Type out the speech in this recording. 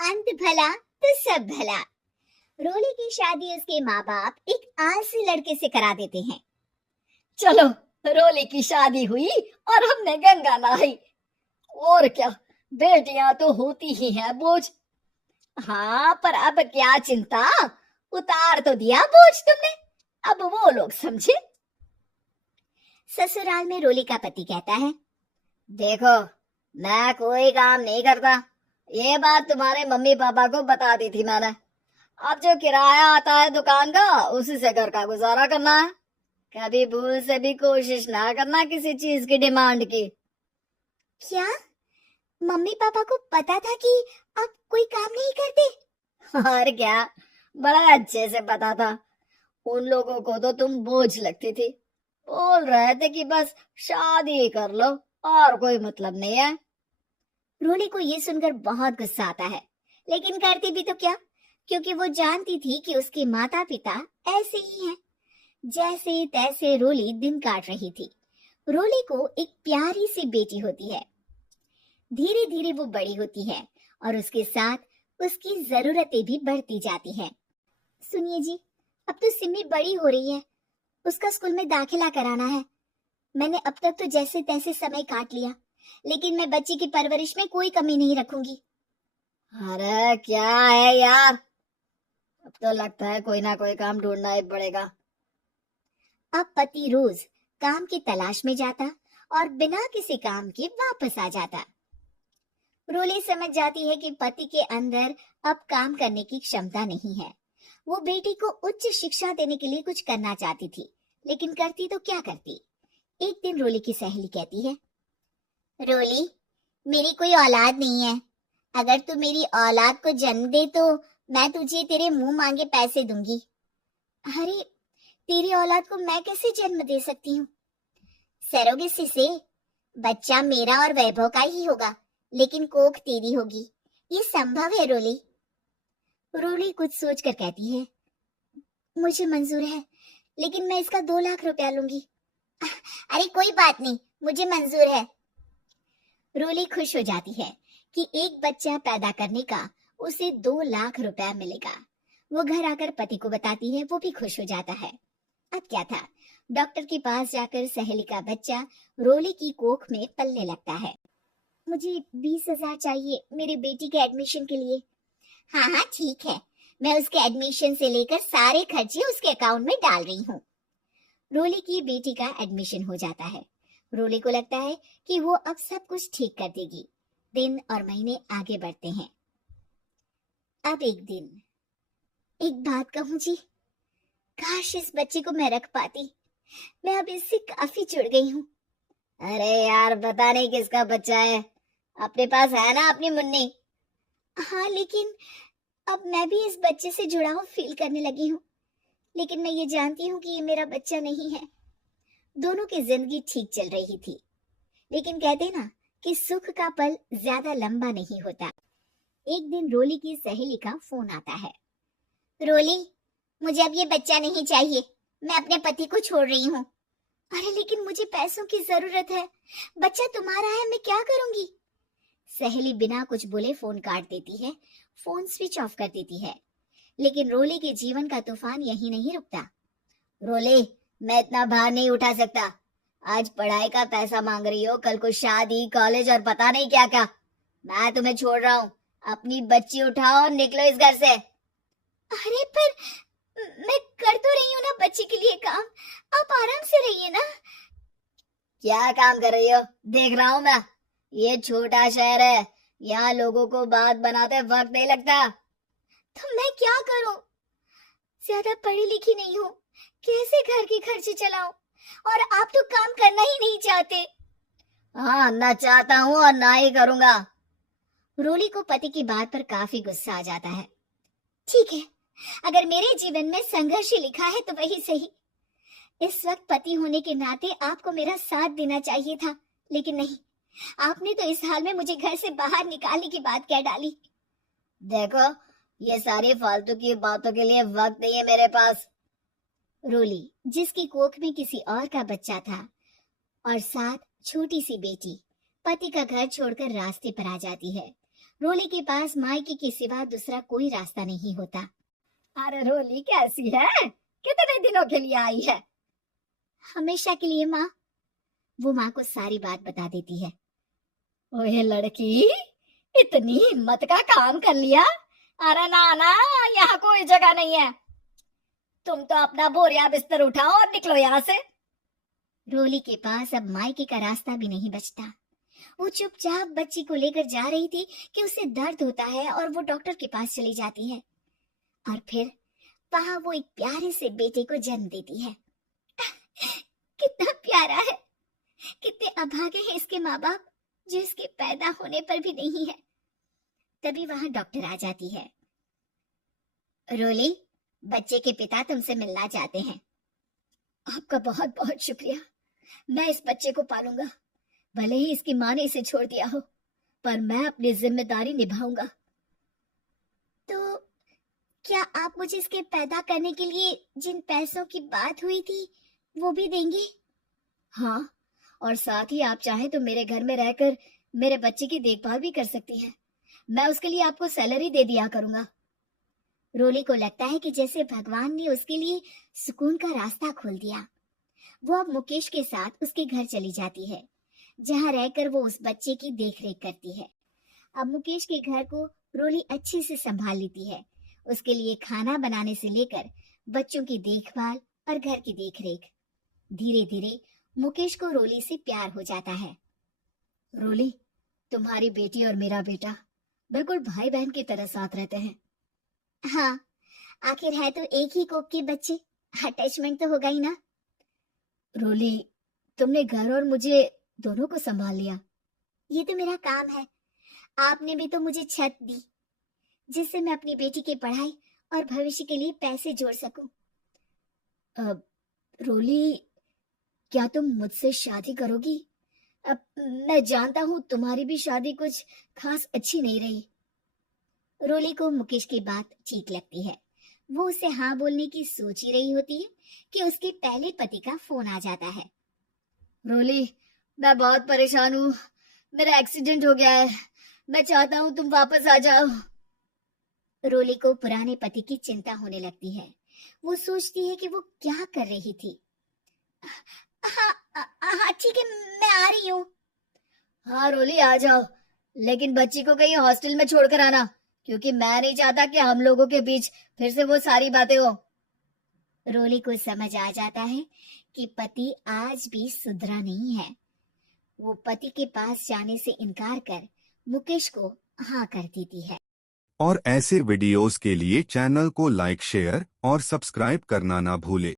अंत भला तो सब भला। रोली की शादी उसके माँ बाप एक आलसी लड़के से करा देते हैं। चलो, रोली की शादी हुई और हमने गंगा नहाई। और क्या, बेटियां तो होती ही हैं बोझ। हाँ, पर अब क्या चिंता, उतार तो दिया बोझ तुमने, अब वो लोग समझे। ससुराल में रोली का पति कहता है, देखो, मैं कोई काम नहीं करता, ये बात तुम्हारे मम्मी पापा को बता दी थी मैंने। अब जो किराया आता है दुकान का, उसी से घर का गुजारा करना है। कभी भूल से भी कोशिश ना करना किसी चीज की डिमांड की। क्या मम्मी पापा को पता था कि आप कोई काम नहीं करते? और क्या, बड़ा अच्छे से पता था। उन लोगों को तो तुम बोझ लगती थी, बोल रहे थे कि बस शादी कर लो और कोई मतलब नहीं है। रोली को ये सुनकर बहुत गुस्सा आता है, लेकिन करती भी तो क्या, क्योंकि वो जानती थी कि उसके माता पिता ऐसे ही हैं। जैसे तैसे रोली दिन काट रही थी। रोली को एक प्यारी सी बेटी होती है। धीरे धीरे वो बड़ी होती है और उसके साथ उसकी जरूरतें भी बढ़ती जाती हैं। सुनिए जी, अब तो सिमी बड़ी हो रही है, उसका स्कूल में दाखिला कराना है। मैंने अब तक तो जैसे तैसे समय काट लिया, लेकिन मैं बच्ची की परवरिश में कोई कमी नहीं रखूंगी। अरे क्या है यार, अब तो लगता है कोई ना कोई काम ढूंढना ही पड़ेगा। अब पति रोज काम की तलाश में जाता और बिना किसी काम के वापस आ जाता। रोली समझ जाती है कि पति के अंदर अब काम करने की क्षमता नहीं है। वो बेटी को उच्च शिक्षा देने के लिए कुछ करना चाहती थी, लेकिन करती तो क्या करती। एक दिन रोली की सहेली कहती है, रोली, मेरी कोई औलाद नहीं है। अगर तू मेरी औलाद को जन्म दे तो मैं तुझे तेरे मुंह मांगे पैसे दूंगी। अरे, तेरी औलाद को मैं कैसे जन्म दे सकती हूँ? सरोगेसी से बच्चा मेरा और वैभव का ही होगा, लेकिन कोख तेरी होगी। ये संभव है रोली। रोली कुछ सोचकर कहती है, मुझे मंजूर है, लेकिन मैं इसका 2 लाख रुपया लूंगी। अरे कोई बात नहीं, मुझे मंजूर है। रोली खुश हो जाती है कि एक बच्चा पैदा करने का उसे 2 लाख रुपया मिलेगा। वो घर आकर पति को बताती है, वो भी खुश हो जाता है। अब क्या था, डॉक्टर के पास जाकर सहेली का बच्चा रोली की कोख में पलने लगता है। मुझे 20,000 चाहिए मेरी बेटी के एडमिशन के लिए। हाँ हाँ ठीक है, मैं उसके एडमिशन से लेकर सारे खर्चे उसके अकाउंट में डाल रही हूँ। रोली की बेटी का एडमिशन हो जाता है। रोली को लगता है कि वो अब सब कुछ ठीक कर देगी। दिन और महीने आगे बढ़ते हैं। अब एक दिन, एक बात कहूँ जी, काश इस बच्चे को मैं रख पाती। मैं अब इससे काफी जुड़ गई हूँ। अरे यार, पता नहीं किसका बच्चा है, अपने पास है ना अपनी मुन्नी। हाँ, लेकिन अब मैं भी इस बच्चे से जुड़ाव फील करने लगी हूँ, लेकिन मैं ये जानती हूँ कि ये मेरा बच्चा नहीं है। दोनों की जिंदगी ठीक चल रही थी, लेकिन कहते ना कि सुख का पल ज्यादा लंबा नहीं होता। एक दिन रोली की सहेली का फोन आता है। रोली, मुझे अब ये बच्चा नहीं चाहिए, मैं अपने पति को छोड़ रही हूँ। अरे लेकिन मुझे पैसों की जरूरत है, बच्चा तुम्हारा है, मैं क्या करूंगी? सहेली बिना कुछ बोले फोन काट देती है, फोन स्विच ऑफ कर देती है। लेकिन रोली के जीवन का तूफान यही नहीं रुकता। रोले, मैं इतना भार नहीं उठा सकता। आज पढ़ाई का पैसा मांग रही हो, कल को शादी, कॉलेज और पता नहीं क्या क्या। मैं तुम्हें छोड़ रहा हूँ, अपनी बच्ची उठाओ और निकलो इस घर से। अरे पर मैं कर तो रही हूँ ना बच्चे के लिए काम, आप आराम से रहिए ना। क्या काम कर रही हो, देख रहा हूँ मैं। ये छोटा शहर है, यहाँ लोगों को बात बनाते वक्त नहीं लगता। तो मैं क्या करूं? ज्यादा पढ़ी लिखी नहीं हूँ, कैसे घर के खर्चे चलाऊं? और आप तो काम करना ही नहीं चाहते। हाँ, ना चाहता हूँ और ना ही करूंगा। रोली को पति की बात पर काफी गुस्सा आ जाता है। ठीक है, अगर मेरे जीवन में संघर्ष ही लिखा है तो वही सही। इस वक्त पति होने के नाते आपको मेरा साथ देना चाहिए था, लेकिन नहीं, आपने तो इस हाल में मुझे घर से बाहर निकालने की बात कह डाली। देखो, ये सारी फालतू की बातों के लिए वक्त नहीं है मेरे पास। रोली, जिसकी कोख में किसी और का बच्चा था और साथ छोटी सी बेटी, पति का घर छोड़कर रास्ते पर आ जाती है। रोली के पास मायके के सिवा दूसरा कोई रास्ता नहीं होता। अरे रोली कैसी है? कितने दिनों के लिए आई है? हमेशा के लिए माँ। वो माँ को सारी बात बता देती है। ओए लड़की, इतनी हिम्मत का काम कर लिया। अरे ना ना, यहाँ कोई जगह नहीं है। तुम तो अपना बोरिया बिस्तर उठाओ और निकलो यहाँ से। रोली के पास अब मायके का रास्ता भी नहीं बचता। वो चुपचाप बच्ची को लेकर जा रही थी कि उसे दर्द होता है और वो डॉक्टर के पास चली जाती है और फिर वहां वो एक प्यारे से बेटे को जन्म देती है। कितना प्यारा है, कितने अभागे हैं इसके माँ बाप जो इसके पैदा होने पर भी नहीं है। तभी वहां डॉक्टर आ जाती है। रोली, बच्चे के पिता तुमसे मिलना चाहते हैं। आपका बहुत बहुत शुक्रिया। मैं इस बच्चे को पालूंगा, भले ही इसकी माँ ने इसे छोड़ दिया हो, पर मैं अपनी जिम्मेदारी निभाऊंगा। तो क्या आप मुझे इसके पैदा करने के लिए जिन पैसों की बात हुई थी वो भी देंगे? हाँ, और साथ ही आप चाहे तो मेरे घर में रहकर मेरे बच्चे की देखभाल भी कर सकती हैं। मैं उसके लिए आपको सैलरी दे दिया करूंगा। रोली को लगता है कि जैसे भगवान ने उसके लिए सुकून का रास्ता खोल दिया। वो अब मुकेश के साथ उसके घर चली जाती है, जहाँ रहकर वो उस बच्चे की देखरेख करती है। अब मुकेश के घर को रोली अच्छे से संभाल लेती है। उसके लिए खाना बनाने से लेकर बच्चों की देखभाल और घर की देखरेख। धीरे धीरे मुकेश को रोली से प्यार हो जाता है। रोली, तुम्हारी बेटी और मेरा बेटा बिल्कुल भाई बहन की तरह साथ रहते हैं। हाँ, आखिर है तो एक ही कोख के बच्चे, अटैचमेंट तो होगा ही ना। रोली, तुमने घर और मुझे दोनों को संभाल लिया। ये तो मेरा काम है। आपने भी तो मुझे छत दी जिससे मैं अपनी बेटी की पढ़ाई और भविष्य के लिए पैसे जोड़ सकूं। अब रोली, क्या तुम मुझसे शादी करोगी? अब मैं जानता हूँ तुम्हारी भी शादी कुछ खास अच्छी नहीं रही। रोली को मुकेश की बात ठीक लगती है। वो उसे हाँ बोलने की सोच ही रही होती है कि उसके पहले पति का फोन आ जाता है। रोली, मैं बहुत परेशान हूँ। मेरा एक्सीडेंट हो गया है। मैं चाहता हूँ तुम वापस आ जाओ। रोली को पुराने पति की चिंता होने लगती है। वो सोचती है कि वो क्या कर रही थी। हाँ ठीक है, मैं आ रही हूँ। हाँ रोली, आ जाओ, लेकिन बच्ची को कहीं हॉस्टल में छोड़कर आना, क्योंकि मैं नहीं चाहता कि हम लोगों के बीच फिर से वो सारी बातें हो। रोली को समझ आ जाता है कि पति आज भी सुधरा नहीं है। वो पति के पास जाने से इनकार कर मुकेश को हाँ कर देती है। और ऐसे वीडियोस के लिए चैनल को लाइक, शेयर और सब्सक्राइब करना ना भूले।